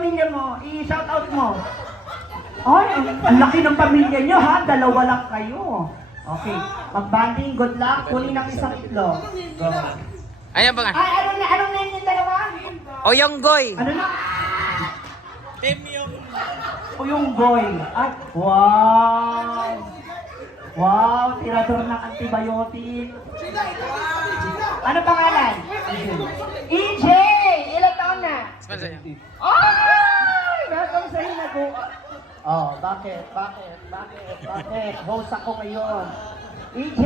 pamilya mo. I-shout out mo. Ay, ang laki ng pamilya nyo ha. Dalawa lang kayo. Okay. Mag-banding. Good luck. Kunin ang isang itlog. Go. Ayan ba nga? Ay, anong name yung dalawa? O yung goy. Ano na? O yung goy. Ay, wow. Wow, tirador ng antibiotic. Ano pangalan? EJ! Ilang taon na? Smell sa'yo. Ay! Welcome sa Hinago. Oh, bakit? Host ako ngayon. EJ,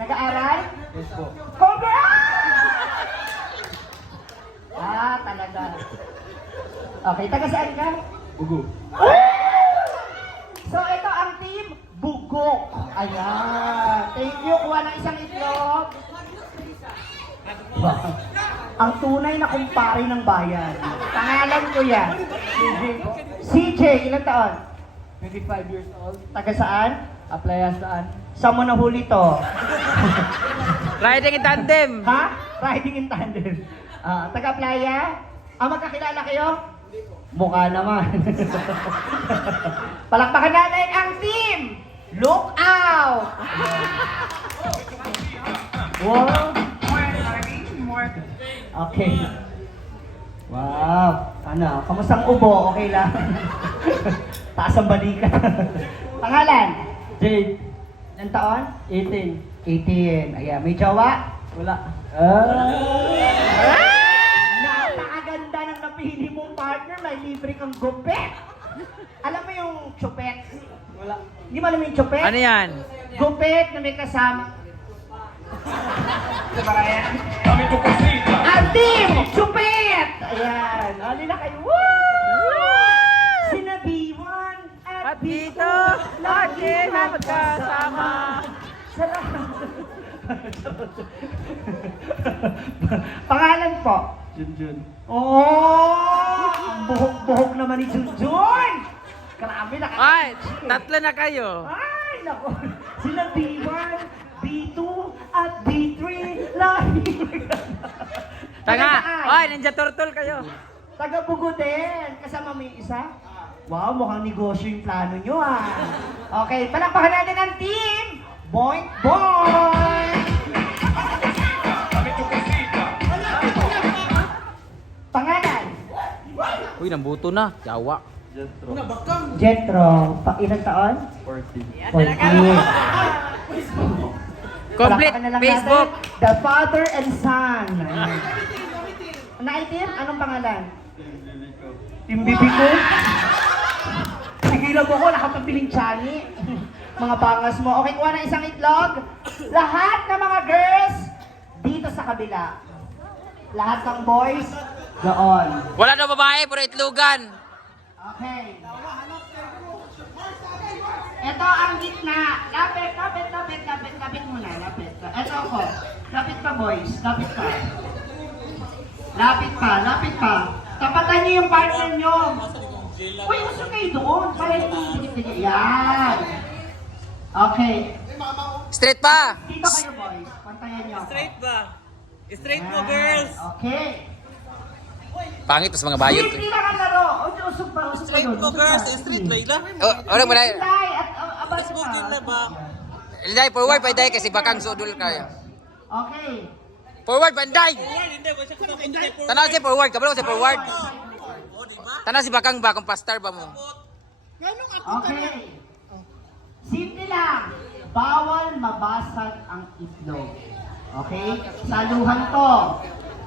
nag-aaral? Yes po. Congrats! Ah, talaga. Okay, taga saan ka? Ugo. So, ito ang team Bugok. Ayan. Thank you. Kuha ng isang itlog. Ang tunay na kumpare ng bayan. Pangalan ko yan. CJ, ilang taon? 25 years old. Taga saan? Aplaya saan? Saan mo nahuli to? Riding in tandem. Ha? Riding in tandem. Taga playa? Magkakilala kayo? Mukha naman. Palakpakan natin ang team! Look out! Wow! Okay. Wow! Ano? Kamusang ubo? Okay lang. Taas ang balikat. Pangalan? Jade. Ilang taon? 18. 18. Ayan, may jowa? Wala. Napakaganda ng napili mong partner, may libre kang gupet. Alam mo yung chupet? Wala. Hindi mo alam yung chupet? Ano yan? Gupet na may kasama. Ang team! Chupet! Ayan. Ali na kayo. Woo! Sina B1 at At dito, lagi na magkasama. Salamat. Pangalan po? Junjun. Oh! Ang buhok-buhok naman ni Junjun! Grabe na Ay, tatlo na kayo. Ay, nako! Sila B1, B2, at B3. Lahi! Tanga. Taga Ay, Ninja Turtle kayo. Taga Bugo din. Kasama mo yung isa? Wow, mukhang negosyo yung plano nyo ah. Okay, palakpakan natin ang team! Boink, boink! Pangalan? Uy, nambuto na. Jawa. Jetro. Jetro. Ilang taon? 40. 40. Complete Palakpakan na lang Facebook. natin, The father and son. Ayan. Naitim, anong pangalan? Team Bibico. Sigilan mo ko, nakapabiling tiyani. Mga bangas mo. Okay, kuha na isang itlog. Lahat ng mga girls, dito sa kabila. Lahat ng boys, doon. Wala na babae, puro itlugan. Okay. Ito ang gitna. Lapit muna. Lapit ka. Ito ako. Lapit ka, boys. Lapit pa. Tapatan niyo yung partner niyo. Uy, gusto kayo doon. Para hindi dikit. Yan. Okay. Straight pa. Dito kayo, boys. Pantayan niyo ako. Straight Yan. Okay. Pangit sa mga bayot. Straight lang ang laro. Usog pa doon. Street Layla. Orang mo na. Liday at abas Facebook yun na ba? Liday, forward pa day kasi bakang sudol kayo. Okay. Forward, banday. Hindi ko siya kung Tanaw si forward, kabalo si forward. Tanaw si bakang pastar ba mo? Okay. Simple lang. Bawal mabasag ang itlog. Okay? Saluhan to.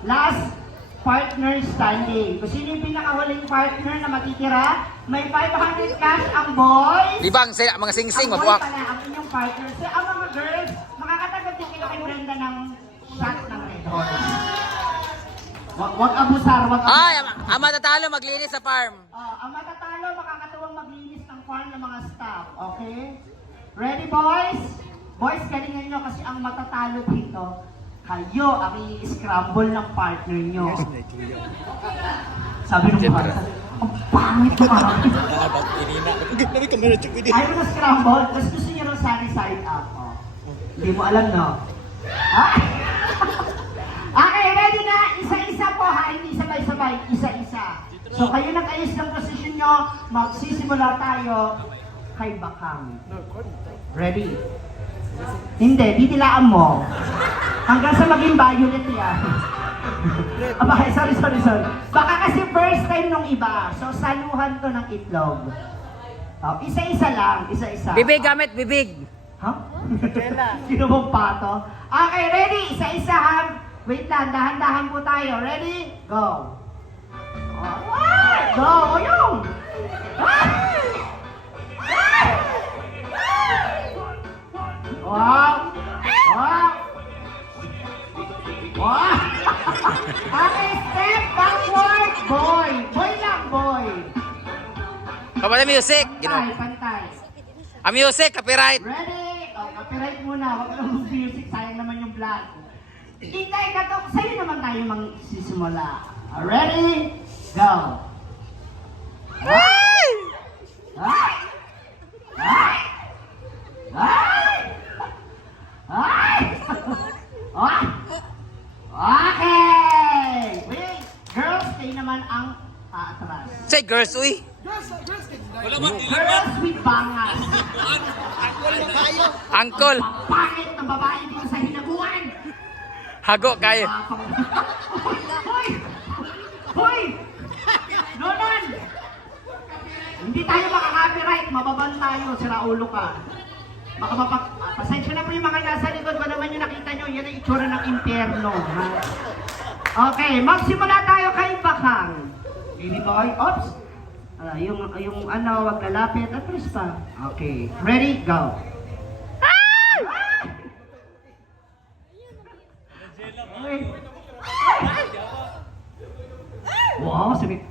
Last partner standing. Kung sino yung pinakahuling partner na matitira, may 500 cash ang boys. Libang sila mga singsing Ang boys mabuak. pala, ang inyong partner. So, ang mga girls, makakatanggap din kayo kay Brenda ng shot ng Red Horse. Wag abusar, wag abusar. Ay, ang matatalo maglinis sa farm. Ang matatalo, makakatuwang maglinis ng farm ng mga staff. Okay? Ready, boys? Boys, galingan nyo kasi ang matatalo dito, kayo ang i-scramble ng partner nyo. Sabi ng partner, ang pangit ko mga. Ayaw na scramble, mas gusto nyo ng sunny side up. Oh. Hindi mo alam, no? Ah? Okay, ready na? Isa-isa po ha, hindi sabay-sabay. Isa-isa. So, So kayo nag-ayos ng posisyon nyo, magsisimula tayo kay Bakang. Ready? Hindi, titilaan mo. Hanggang sa maging violet yan. Aba, sorry. Baka kasi first time nung iba. So saluhan to ng itlog. Oh, isa-isa lang, isa-isa. Bibig gamit, bibig. Ha? Sino bang pato? Okay, ready? Isa-isa ha? Wait lang, dahan-dahan po tayo. Ready? Go! Alright! Go! Yung! Wow! Wow! Wow! Okay, step backward, boy! Boy lang, boy! Kapatid music. Pantay, pantay. Ang music, copyright. Ready? Oh, copyright muna. Huwag ka lang music. Sayang naman yung vlog. Itay ka to. Sa'yo naman tayo magsisimula. Ready? Go. Ay! Ay! Ay! Ay! Ay! Ay! Okay! Wait! Girls, kayo naman ang aatras. Say girls, uy. Wala ba? Girls with bangas. Angkol. Pangit ng babae dito sa hinaguan. Hago kayo. Hoy! Hoy! Nonon! Hindi tayo makaka-copyright. Mababan tayo. Sira ulo ka. Baka pasensya na po yung mga nasa likod ko naman yung nakita nyo. Yan ang itsura ng impyerno. Ha? Okay, magsimula tayo kay Bakang. Baby boy, oops. Yung ano, wag lalapit. Atras pa. Okay, ready, go. Okay. Wow, sabi.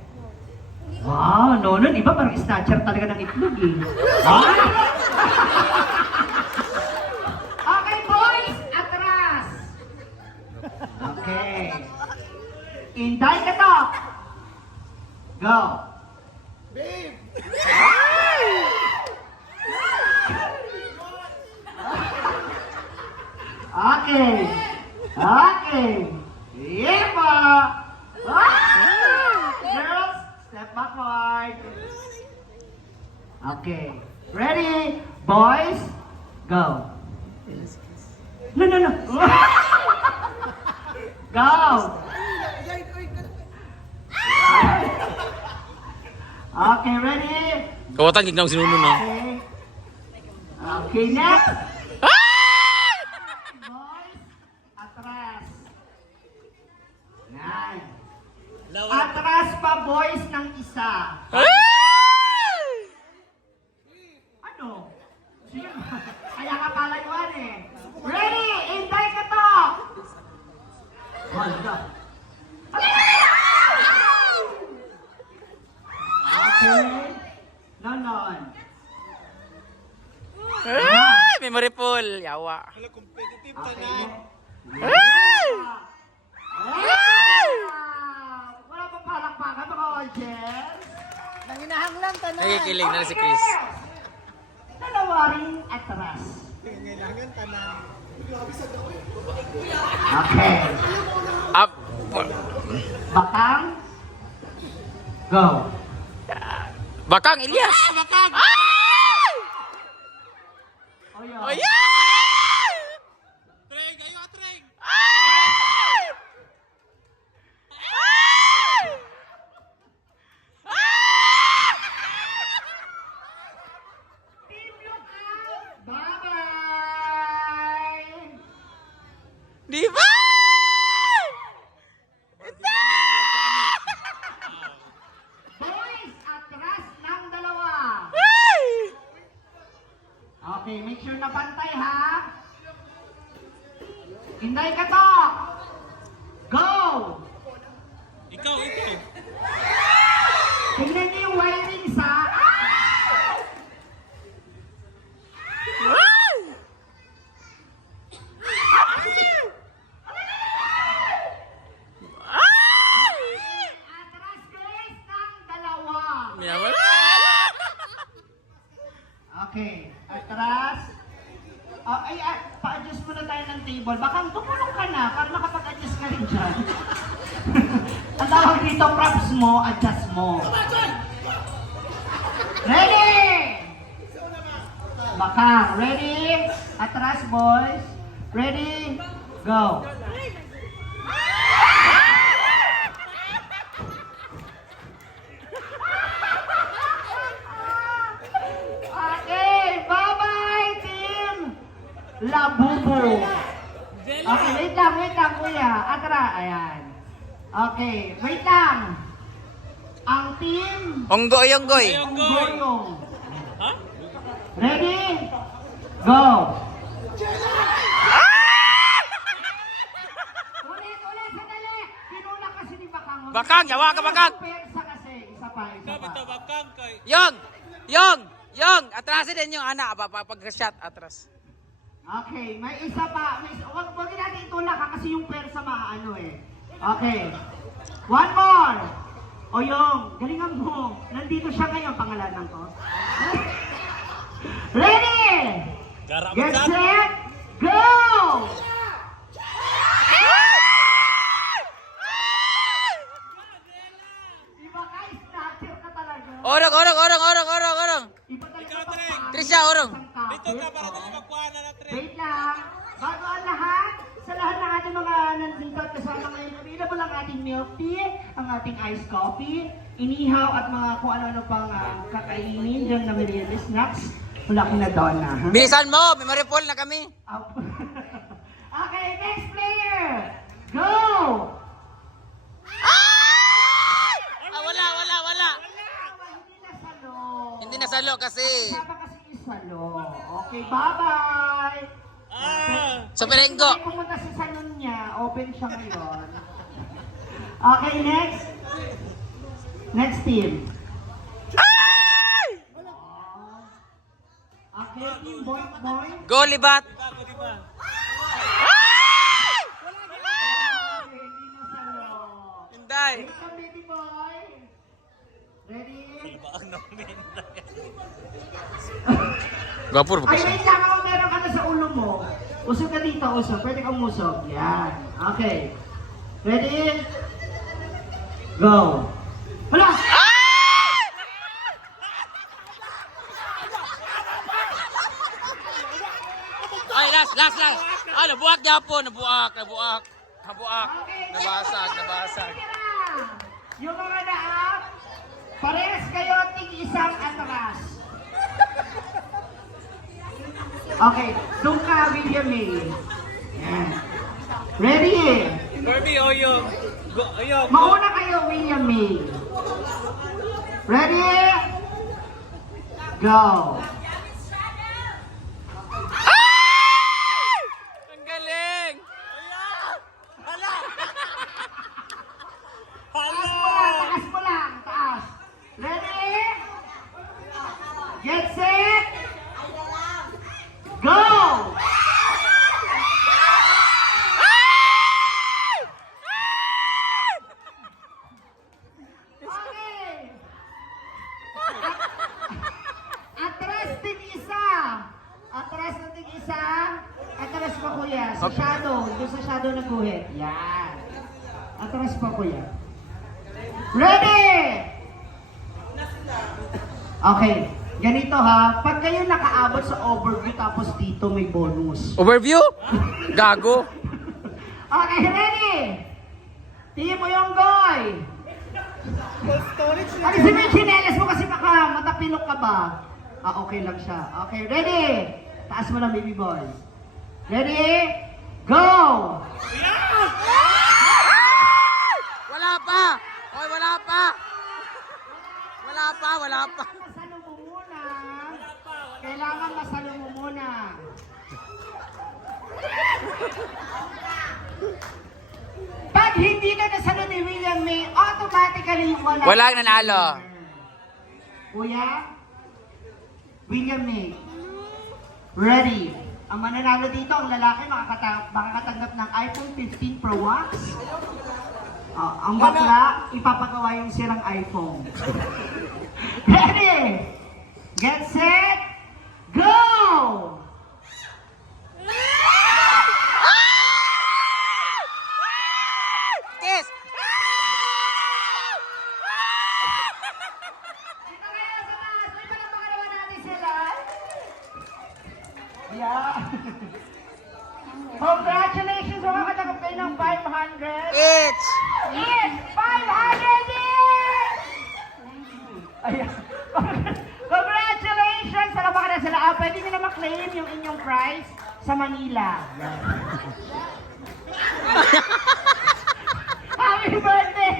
Wow, Nonon, iba parang snatcher talaga ng itlog eh. Okay, boys, atras. Okay. Inday ka to. Go. Okay. Okay. Yepa. Girls, step backward. Okay. Ready? Boys, go. No. Go. Okay, ready? Kawatan gignaw sinunod na. Okay. Okay, next. Boys, atras. Yan. Atras pa, boys, ng isa. Ano? Sige. Kaya ka palayuan eh. Ready? Intay ka to! Hold up. Okay. Nonon. Memory full. Yawa. Competitive Okay. Wala pa palakpakan mga audience. Nanginahanglan tanan. Nakikilig na si Chris. Dalawa rin atras. Nanginahanglan tanan. Okay. Up. Bakang. Go. Bakang Elias. Bakang! Oyo. Oh yeah! Treng! Ayo, Treng! Team look out. Bye-bye. Di ba? Boys, atras ng dalawa. Okay, make sure na pantay ha. Hinday ka to. Go! Ikaw! Tingnan niyo yung wiring sa... Atras guys ng dalawa. Minawala. Okay, atras. Pa-adjust muna tayo ng table. Baka tumulong ka na para makapag-adjust ka rin dyan. Ang tawag dito, props mo, adjust mo. Ready? Bakang, ready? Atras, boys. Ready? Go. Okay, bye-bye, team Labubo. Okay, wait lang, kuya. Atra, ayan. Okay, wait lang. Ang team Onggoy, onggoy. Goyong. Ha? Ready? Go. Ulit, sandali. Pinula kasi ni Bakang. Bakang, yawa ka, Bakang. Persa kasi, isa pa. Sabi to, bakang kay. Yung, atrasin din yung anak, pag-shot, atras. Okay, may isa pa. Huwag natin itulak ha, kasi yung persa maano eh. Okay. One more. O yung, galingan mo. Nandito siya ngayon, pangalanan ko. Ready? Get set, go! Iba ka, snatcher ka talaga. Orong. Iba talaga Ikaw, pag- Treng. Trisha, orong. Dito ka para dali magkuha na na Trey. Wait lang. Bago ang lahat, sa lahat ng ating mga nandito at kasama ngayon, available ang ating milk tea, ang ating iced coffee, inihaw at mga kung ano-ano pang kakainin dyan na merienda snacks. Wala ko na doon na. Bilisan mo, memory full na kami. Okay, next player. Go! Wala. Hindi na salo. Hindi nasalo kasi. Sama kasi isalo. Okay, bye-bye. Superenggo. Kung pumunta sa salon niya, open siya ngayon. Okay, next. Next team. Okay, team boy. Go, libat. Bago, di ba? Okay, hindi na salo. Hinday. Wait lang, baby boy. Ready? Baang namin. Gapur, Ay, wait lang ako. Meron ka na sa ulo mo. Usog ka dito, usog. Pwede kang umusog. Yan. Okay. Ready? Go. Wala! Ay, last. Ay, nabuak Japon, nabuak. Okay, Nabasag. Yung mga naap, parehas kayo tig-isang atras. Okay, doon ka, William May. Yan. Ready? Kirby, oyong. Oyong. Mauna kayo, William May. Ready? Go. Ang galing. Taas mo lang, taas. Ready? Get set. Go! Okay. Atras din isa. Atras na din isa. Atras pa kuya. Sa shadow. Doon sa shadow na guhit. Yan. Atras pa kuya. Ready? Okay. Ganito ha. Pag kayo nakaabot sa overview tapos dito may bonus. Overview? Gago. Okay, ready? Tingin mo yung goy. Full storage na. Ano si may chinelas mo kasi baka matapilok ka ba? Okay lang siya. Okay, ready? Taas mo lang, baby boy. Ready? Go! Wala pa. Oy, wala pa. Masalo mo muna. Kailangan masalo mo muna. Pag hindi na nasalo ni William May, automatically wala. Walang nanalo. Kuya, William May, ready. Ang mananalo dito, ang lalaki makakatanggap ng iPhone 15 Pro Max. Ang bakla, ipapagawa yung sirang iPhone. Ready? Get set, go! Kiss. Yeah. Congratulations mga katanggap kayo ng 500. It's! It's 500 each! Ayan. Congratulations! Salamat na sila. Pwede nyo na maklaim yung inyong prize sa Manila. Happy birthday!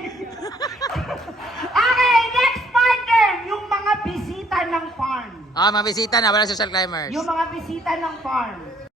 Okay, next partner, yung mga bisita ng farm. Ah, mga bisita na, wala social climbers. Yung mga bisita ng farm.